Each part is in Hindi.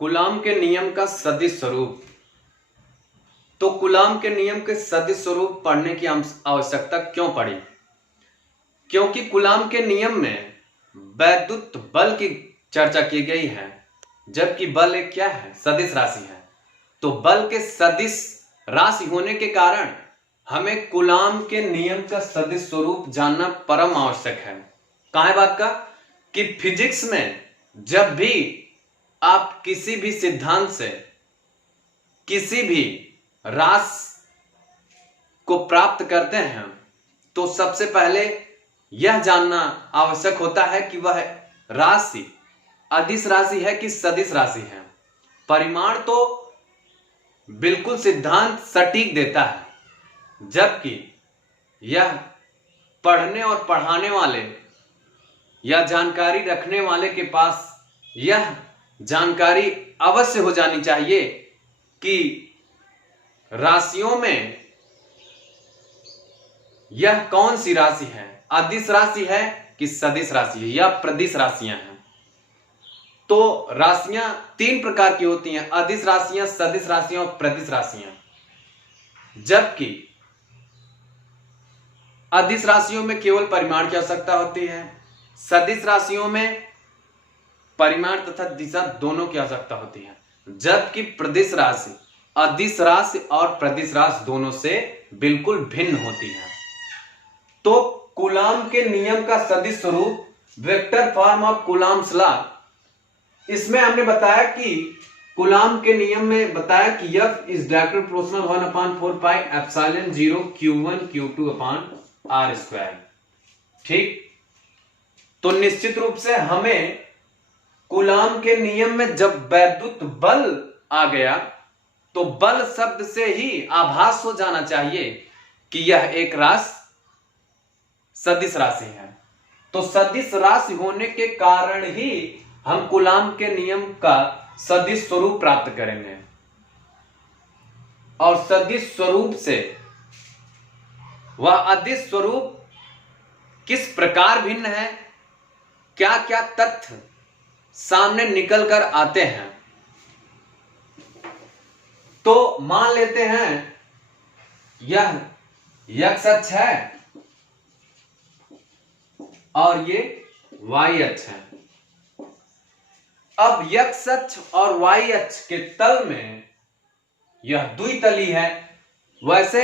कूलॉम के नियम का सदिश स्वरूप। तो कूलॉम के नियम के सदिश स्वरूप पढ़ने की आवश्यकता क्यों पड़ी? क्योंकि कूलॉम के नियम में वैद्युत बल की चर्चा की गई है, जबकि बल एक क्या है? सदिश राशि है। तो बल के सदिश राशि होने के कारण हमें कूलॉम के नियम का सदिश स्वरूप जानना परम आवश्यक है। कहां है बात का? कि फिजिक्स में जब भी आप किसी भी सिद्धांत से किसी भी राशि को प्राप्त करते हैं तो सबसे पहले यह जानना आवश्यक होता है कि वह राशि अदिश राशि है कि सदिश राशि है। परिमाण तो बिल्कुल सिद्धांत सटीक देता है, जबकि यह पढ़ने और पढ़ाने वाले या जानकारी रखने वाले के पास यह जानकारी अवश्य हो जानी चाहिए कि राशियों में यह कौन सी राशि है, अदिश राशि है कि सदिश राशि है या प्रदिश राशियां हैं। तो राशियां तीन प्रकार की होती हैं, अदिश राशियां, सदिश राशियां और प्रदिश राशियां। जबकि अदिश राशियों में केवल परिमाण की आवश्यकता होती है, सदिश राशियों में परिमाण तथा दिशा दोनों की आवश्यकता होती है, जबकि प्रदिश राशि अदिश राशि और प्रदिश राशि दोनों से बिल्कुल भिन्न होती है। तो कूलॉम के नियम का सदिश स्वरूप vector form of Coulomb's law, इसमें हमने बताया कि कूलॉम के नियम में बताया कि F is directly proportional 1/4 pi epsilon 0 Q1 Q2 upon R square. ठीक, तो निश्चित रूप से हमें कूलॉम के नियम में जब वैद्युत बल आ गया तो बल शब्द से ही आभास हो जाना चाहिए कि यह एक राशि सदिश राशि है। तो सदिश राशि होने के कारण ही हम कूलॉम के नियम का सदिश स्वरूप प्राप्त करेंगे, और सदिश स्वरूप से वह अदिश स्वरूप किस प्रकार भिन्न है, क्या क्या तथ्य सामने निकल कर आते हैं। तो मान लेते हैं यह x अक्ष है और ये y अक्ष है। अब x अक्ष और y अक्ष के तल में यह द्वितली है। वैसे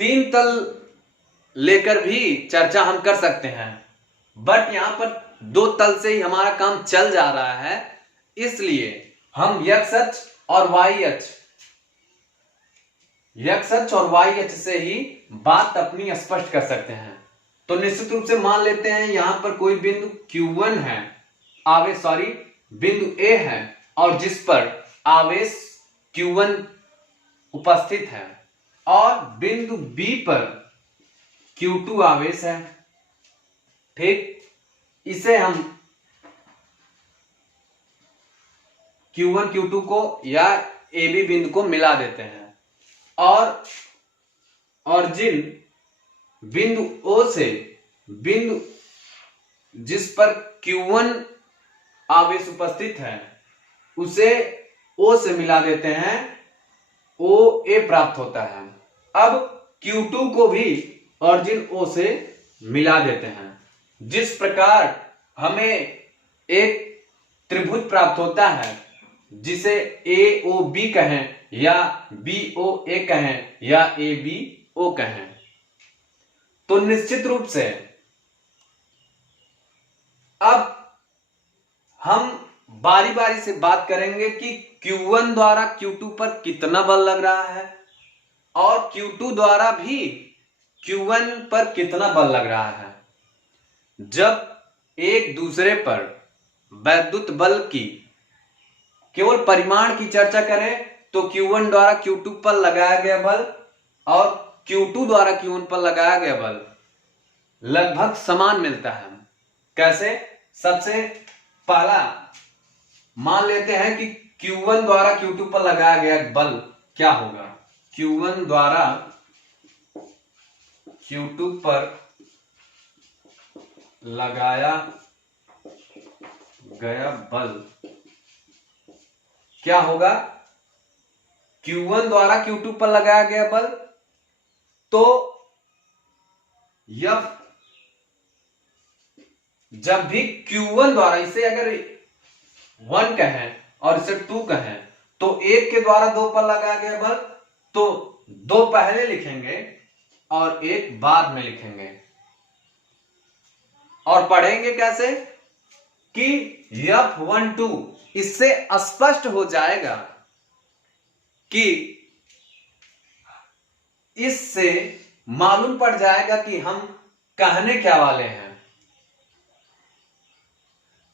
तीन तल लेकर भी चर्चा हम कर सकते हैं, बट यहां पर दो तल से ही हमारा काम चल जा रहा है, इसलिए हम x अक्ष और y अक्ष से ही बात अपनी स्पष्ट कर सकते हैं। तो निश्चित रूप से मान लेते हैं यहां पर कोई बिंदु Q1 है, बिंदु A है, और जिस पर आवेश Q1 उपस्थित है, और बिंदु B पर Q2 आवेश है। ठीक, इसे हम Q1 Q2 को या AB बिंदु को मिला देते हैं, और जिन बिंदु O से बिंदु जिस पर Q1 आवेश उपस्थित है उसे O से मिला देते हैं, OA प्राप्त होता है। अब Q2 को भी ऑरिजिन O से मिला देते हैं। जिस प्रकार हमें एक त्रिभुज प्राप्त होता है जिसे AOB कहें या BOA कहें या ABO कहें, तो निश्चित रूप से अब हम बारी बारी से बात करेंगे कि Q1 द्वारा Q2 पर कितना बल लग रहा है और Q2 द्वारा भी Q1 पर कितना बल लग रहा है। जब एक दूसरे पर वैद्युत बल की केवल परिमाण की चर्चा करें तो Q1 द्वारा Q2 पर लगाया गया बल और Q2 द्वारा Q1 पर लगाया गया बल लगभग समान मिलता है। कैसे? सबसे पहला मान लेते हैं कि Q1 द्वारा Q2 पर लगाया गया बल क्या होगा। Q1 द्वारा Q2 पर लगाया गया बल क्या होगा, Q1 द्वारा Q2 पर लगाया गया बल, तो F जब भी Q1 द्वारा, इसे अगर 1 कहें और इसे 2 कहें, तो 1 के द्वारा 2 पर लगाया गया बल, तो 2 पहले लिखेंगे और 1 बाद में लिखेंगे। और पढ़ेंगे कैसे कि F12, इससे स्पष्ट हो जाएगा कि इससे मालूम पड़ जाएगा कि हम कहने क्या वाले हैं,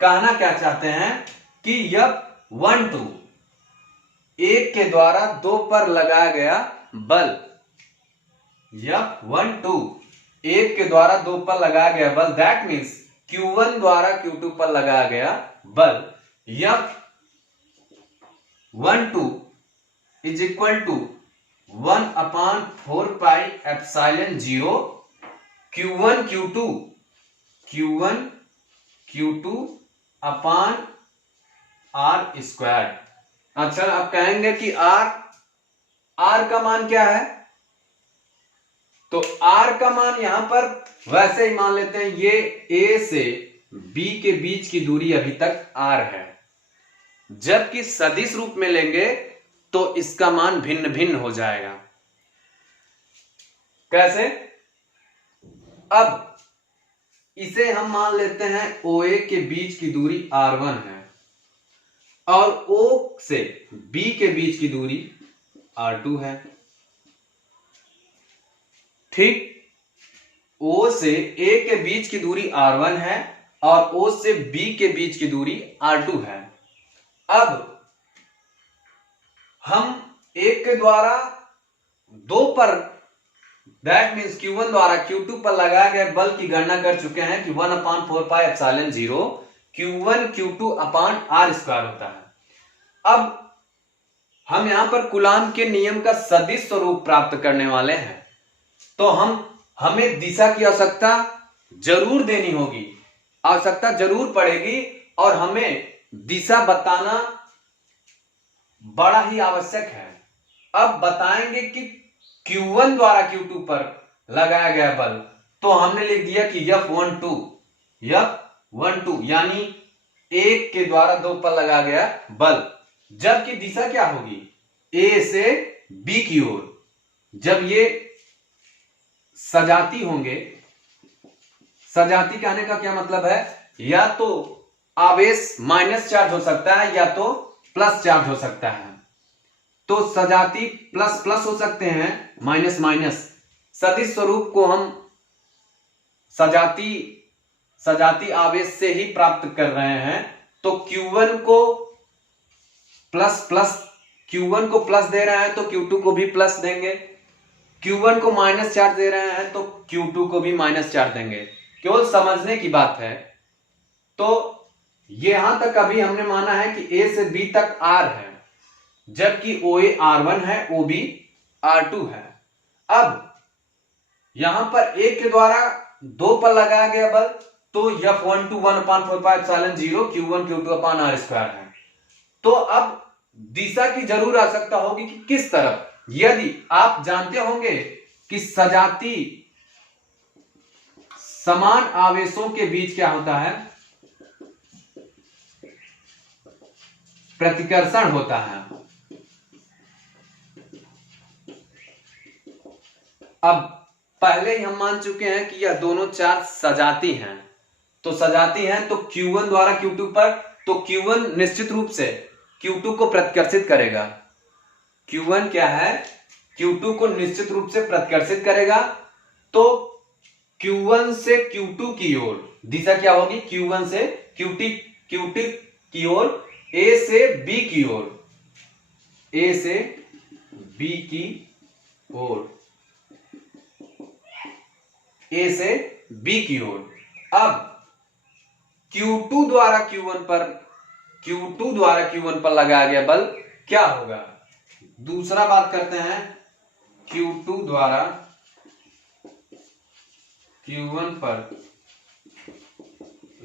कहना क्या चाहते हैं कि F12 1 के द्वारा 2 पर लगाया गया बल, F12 1 के द्वारा 2 पर लगाया गया बल, दैट मीन्स Q1 द्वारा Q2 पर लगाया गया बल F12 is equal to 1/4 pi epsilon 0 Q1 Q2 upon R square. अच्छा, अब कहेंगे कि R का मान क्या है, तो R का मान यहां पर वैसे ही मान लेते हैं, ये A से B के बीच की दूरी अभी तक R है, जबकि सदिश रूप में लेंगे तो इसका मान भिन्न भिन्न हो जाएगा। कैसे, अब इसे हम मान लेते हैं OA के बीच की दूरी R1 है और O से B के बीच की दूरी R2 है। ठीक, O से A के बीच की दूरी R1 है और O से B के बीच की दूरी R2 है। अब हम 1 के द्वारा 2 पर, दैट मीन्स Q1 द्वारा Q2 पर लगाए गए बल की गणना कर चुके हैं कि 1/4 pi epsilon 0 Q1 Q2 upon R square होता है। अब हम यहां पर कूलाम के नियम का सदिश स्वरूप प्राप्त करने वाले हैं, तो हमें दिशा की आवश्यकता जरूर देनी होगी, आवश्यकता जरूर पड़ेगी, और हमें दिशा बताना बड़ा ही आवश्यक है। अब बताएंगे कि Q1 द्वारा Q2 पर लगाया गया बल, तो हमने लिख दिया कि F12 यानी 1 के द्वारा 2 पर लगाया गया बल, जबकि दिशा क्या होगी, A से B की ओर। जब ये सजाती होंगे, सजाती कहने का क्या मतलब है, या तो आवेश माइनस चार्ज हो सकता है या तो प्लस चार्ज हो सकता है, तो सजाती प्लस प्लस हो सकते हैं, माइनस माइनस। सदिश स्वरूप को हम सजाती आवेश से ही प्राप्त कर रहे हैं, तो Q1 को प्लस दे रहे हैं तो Q2 को भी प्लस देंगे, Q1 को माइनस चार्ज दे रहे हैं तो Q2 को भी माइनस चार्ज देंगे। केवल समझने की बात है। तो यहां तक अभी हमने माना है कि A से B तक R है, जबकि OA R1 है, OB R2 है। अब यहां पर 1 के द्वारा 2 पर लगाया गया बल, तो F12 1/4 pi epsilon 0 Q1 Q2 upon R square है। तो अब दिशा की जरूर आवश्यकता होगी कि किस तरफ। यदि आप जानते होंगे कि सजाती समान आवेशों के बीच क्या होता है, प्रतिकर्षण होता है। अब पहले ही हम मान चुके हैं कि यह दोनों चार्ज सजाती हैं, तो सजाती हैं तो Q1 द्वारा Q2 पर, तो Q1 निश्चित रूप से Q2 को प्रतिकर्षित करेगा। Q1 क्या है, Q2 को निश्चित रूप से प्रतिकर्षित करेगा। तो Q1 से Q2 की ओर दिशा क्या होगी, Q1 से Q2 की ओर, A से B की ओर, A से B की ओर, A से B की ओर। अब Q2 द्वारा Q1 पर लगाया गया बल क्या होगा, दूसरा बात करते हैं। Q2 द्वारा Q1 पर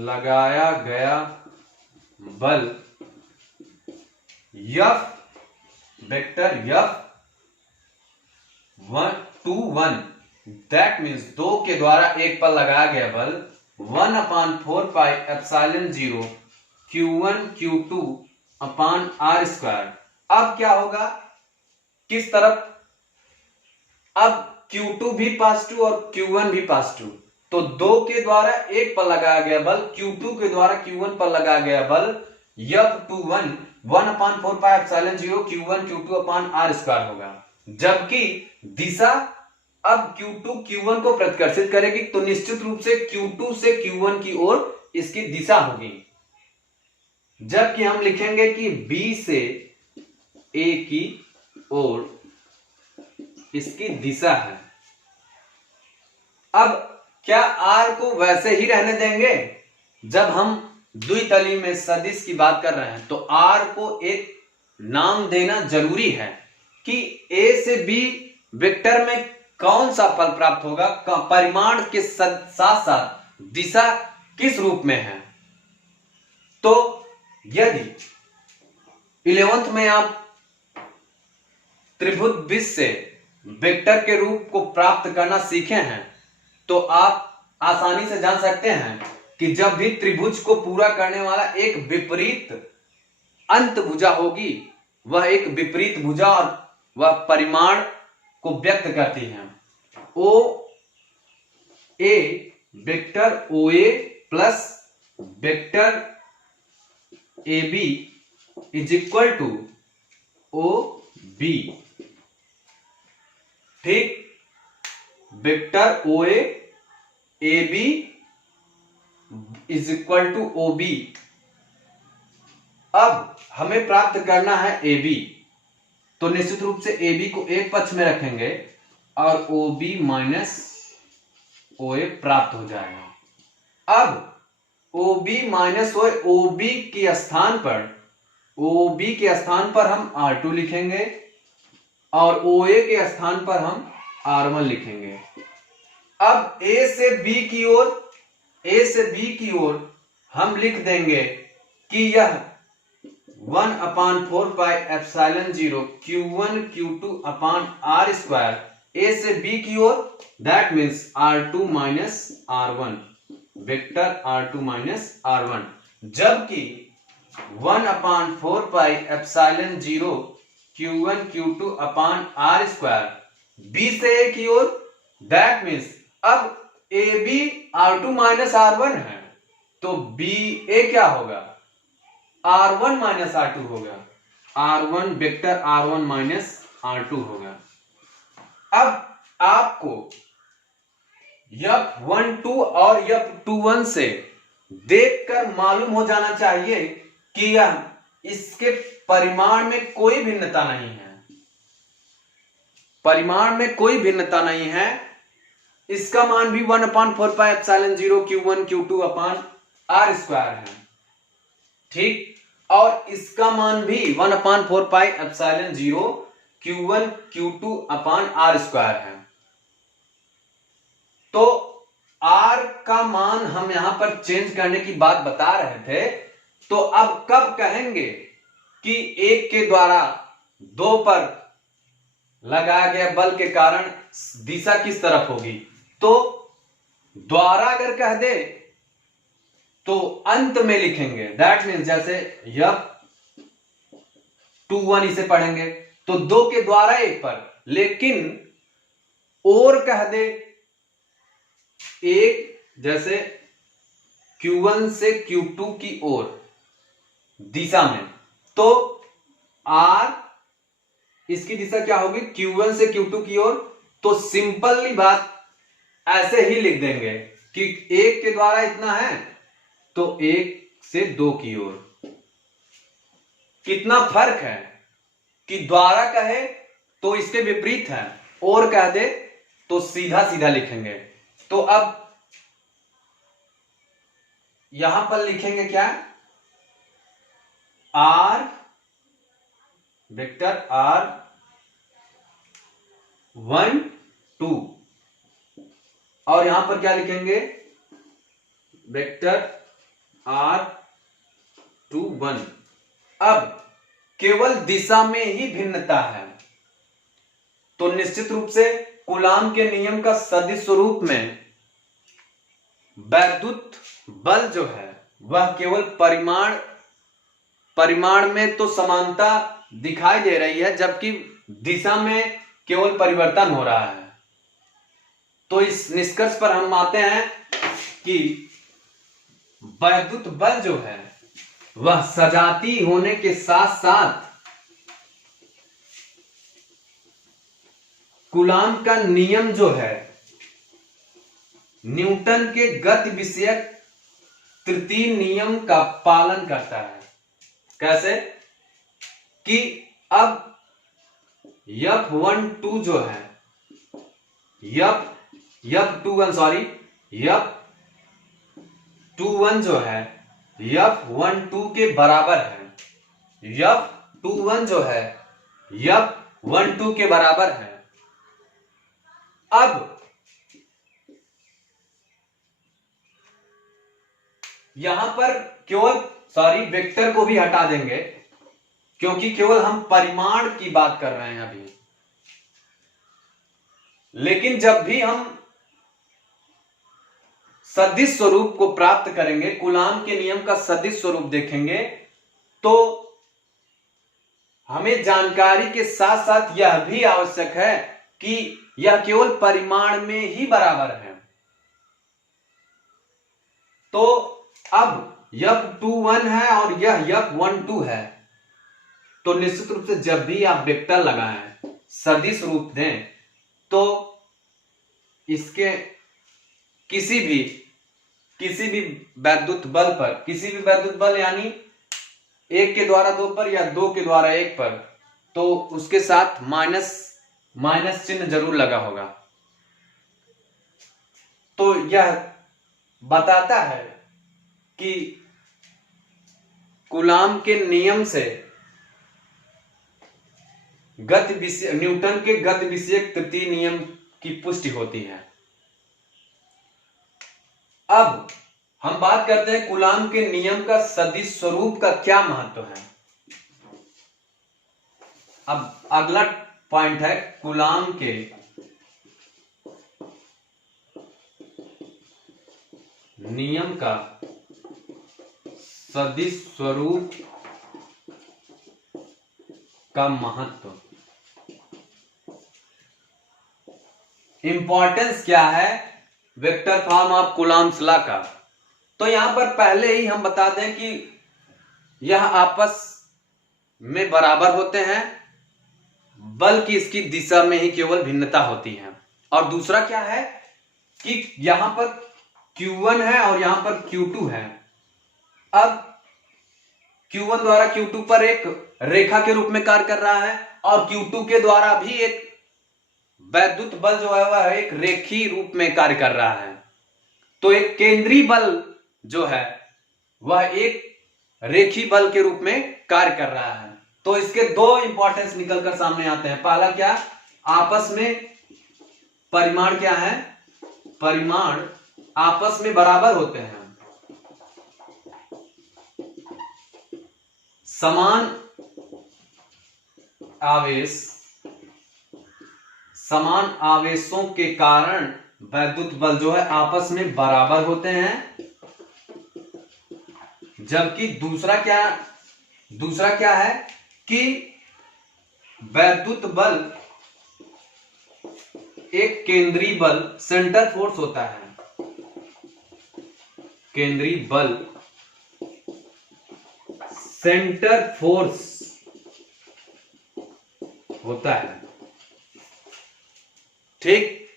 लगाया गया बल F vector F1 that means 2 के द्वारा 1 पर लगाया गया बल 1/4πε0 Q1 Q2 upon R square. अब क्या होगा, किस तरफ, अब Q2 भी +2 और Q1 भी +2, तो 2 के द्वारा 1 पर लगाया गया बल Q2 के द्वारा Q1 पर लगाया गया बल F21 1/4πε0 Q1 Q2 upon R square होगा। जबकि दिशा अब Q2 Q1 को प्रतिकर्षित करेगी, तो निश्चित रूप से Q2 से Q1 की ओर इसकी दिशा होगी। जबकि हम लिखेंगे कि B से A की ओर इसकी दिशा है। अब क्या R को वैसे ही रहने देंगे? जब हम द्वितलीय में सदिश की बात कर रहे हैं तो R को एक नाम देना जरूरी है कि A से B वेक्टर में कौन सा फल प्राप्त होगा, परिमाण के साथ साथ दिशा किस रूप में है। तो यदि 11th में आप त्रिभुज 20 से वेक्टर के रूप को प्राप्त करना सीखे हैं, तो आप आसानी से जान सकते हैं कि जब भी त्रिभुज को पूरा करने वाला एक विपरीत अंत भुजा होगी, वह एक विपरीत भुजा और वह परिमाण को व्यक्त करती है। O A vector O A plus vector A B is equal to O B. ठीक, vector O A B is equal to O B. अब हमें प्राप्त करना है ए बी, तो निश्चित रूप से ए बी को एक पक्ष में रखेंगे और ओ बी माइनस ओ ए प्राप्त हो जाएगा। अब O B minus O B के स्थान पर हम R2 लिखेंगे और ओ ए के स्थान पर हम R1 लिखेंगे। अब A से B की ओर हम लिख देंगे कि यह 1/4πε0 Q1 Q2 upon R square A से B की ओर, that means R2 minus R1, vector R2 minus R1। जबकि 1/4πε0 Q1 Q2 upon R square B से A की ओर, दैट मीन्स अब A B R2 minus R1 है, तो बी ए क्या होगा, R1 माइनस R2 होगा, R1 vector R1 minus R2 होगा। अब आपको F12 और F21 से देखकर मालूम हो जाना चाहिए कि यह इसके परिमाण में कोई भिन्नता नहीं है, परिमाण में कोई भिन्नता नहीं है। इसका मान भी 1/4πε0 Q1 Q2 upon R square है। ठीक, और इसका मान भी 1/4πε0 Q1 Q2 upon R square है। तो R का मान हम यहां पर चेंज करने की बात बता रहे थे, तो अब कब कहेंगे कि 1 के द्वारा 2 पर लगाया गया बल के कारण दिशा किस तरफ होगी। तो द्वारा अगर कह दे तो अंत में लिखेंगे, दैट मीन्स जैसे F21 इसे पढ़ेंगे तो 2 के द्वारा 1 पर, लेकिन और कह दे एक, जैसे Q1 से Q2 की ओर दिशा में, तो R इसकी दिशा क्या होगी, Q1 से Q2 की ओर। तो सिंपली बात ऐसे ही लिख देंगे कि 1 के द्वारा इतना है तो 1 से 2 की ओर। कितना फर्क है कि द्वारा कहे तो इसके विपरीत है, और कह दे तो सीधा सीधा लिखेंगे। तो अब यहां पर लिखेंगे क्या, R वेक्टर R1 2, और यहां पर क्या लिखेंगे, वेक्टर 2 1। अब केवल दिशा में ही भिन्नता है, तो निश्चित रूप से कूलाम के नियम का सदिश स्वरूप में वैद्युत बल जो है वह केवल परिमाण में तो समानता दिखाई दे रही है, जबकि दिशा में केवल परिवर्तन हो रहा है। तो इस निष्कर्ष पर हम आते हैं कि वैद्युत बल जो है वह सजातीय होने के साथ साथ कूलाम का नियम जो है न्यूटन के गति विषयक तृतीय नियम का पालन करता है। कैसे कि अब F12 जो है F21 जो है F12 के बराबर है। F21 जो है F12 के बराबर है। अब यहां पर केवल वेक्टर को भी हटा देंगे, क्योंकि केवल हम परिमाण की बात कर रहे हैं अभी। लेकिन जब भी हम सदिश स्वरूप को प्राप्त करेंगे, कूलाम के नियम का सदिश स्वरूप देखेंगे, तो हमें जानकारी के साथ साथ यह भी आवश्यक है कि यह केवल परिमाण में ही बराबर है। तो अब F21 है और यह F12 है, तो निश्चित रूप से जब भी आप वेक्टर लगाएं, सदिश रूप दें, तो इसके किसी भी वैद्युत बल यानी 1 के द्वारा 2 पर या 2 के द्वारा 1 पर, तो उसके साथ माइनस चिन्ह जरूर लगा होगा। तो यह बताता है कि कूलाम के नियम से न्यूटन के गति विषयक तृतीय नियम की पुष्टि होती है। अब हम बात करते हैं कूलाम के नियम का सदिश स्वरूप का क्या महत्व है। अब अगला पॉइंट है कूलाम के नियम का सदिश स्वरूप का महत्व। इंपॉर्टेंस क्या है vector form of coulombs law का। तो यहां पर पहले ही हम बता दें कि यह आपस में बराबर होते हैं, बल्कि इसकी दिशा में ही केवल भिन्नता होती है। और दूसरा क्या है कि यहां पर Q1 है और यहां पर Q2 है। अब Q1 द्वारा Q2 पर एक रेखा के रूप में कार्य कर रहा है और Q2 के द्वारा भी एक वैद्युत बल जो है वह एक रेखीय रूप में कार्य कर रहा है। तो एक केंद्रीय बल जो है वह एक रेखीय बल के रूप में कार्य कर रहा है। तो इसके दो इंपॉर्टेंस निकलकर सामने आते हैं। पहला क्या, आपस में परिमाण क्या है, परिमाण आपस में बराबर होते हैं। समान आवेशों के कारण वैद्युत बल जो है आपस में बराबर होते हैं। जबकि दूसरा क्या है कि वैद्युत बल एक केंद्रीय बल सेंटर फोर्स होता है। केंद्रीय बल सेंटर फोर्स होता है। ठीक,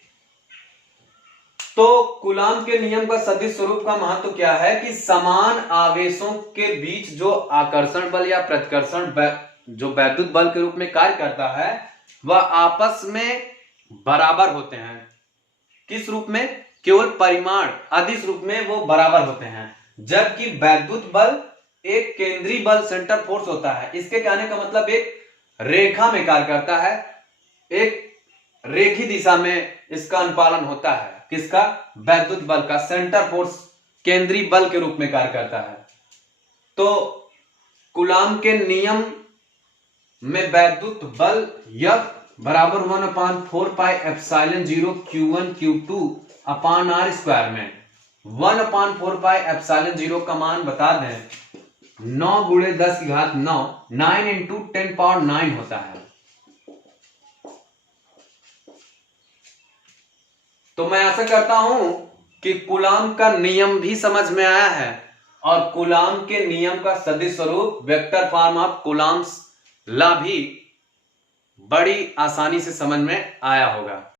तो कूलाम के नियम का सदिश स्वरूप का महत्व क्या है कि समान आवेशों के बीच जो आकर्षण बल या प्रतिकर्षण जो वैद्युत बल के रूप में कार्य करता है वह आपस में बराबर होते हैं। किस रूप में, केवल परिमाण अदिश रूप में वो बराबर होते हैं। जबकि वैद्युत बल एक केंद्रीय बल सेंटर फोर्स होता है। इसके कहने का मतलब एक रेखा में कार्य करता है, एक रेखीय दिशा में इसका अनुपालन होता है। किसका, वैद्युत बल का। सेंटर फोर्स केंद्रीय बल के रूप में कार्य करता है। तो कूलाम के नियम में वैद्युत बल F बराबर 1/4πε0 Q1 Q2 upon R square में 1/4πε0 का मान बता दें 9 × 10⁹ 9 × 10⁹ होता है। तो मैं आशा करता हूं कि कूलाम का नियम भी समझ में आया है और कूलाम के नियम का सदिश स्वरूप vector form of coulombs law भी बड़ी आसानी से समझ में आया होगा।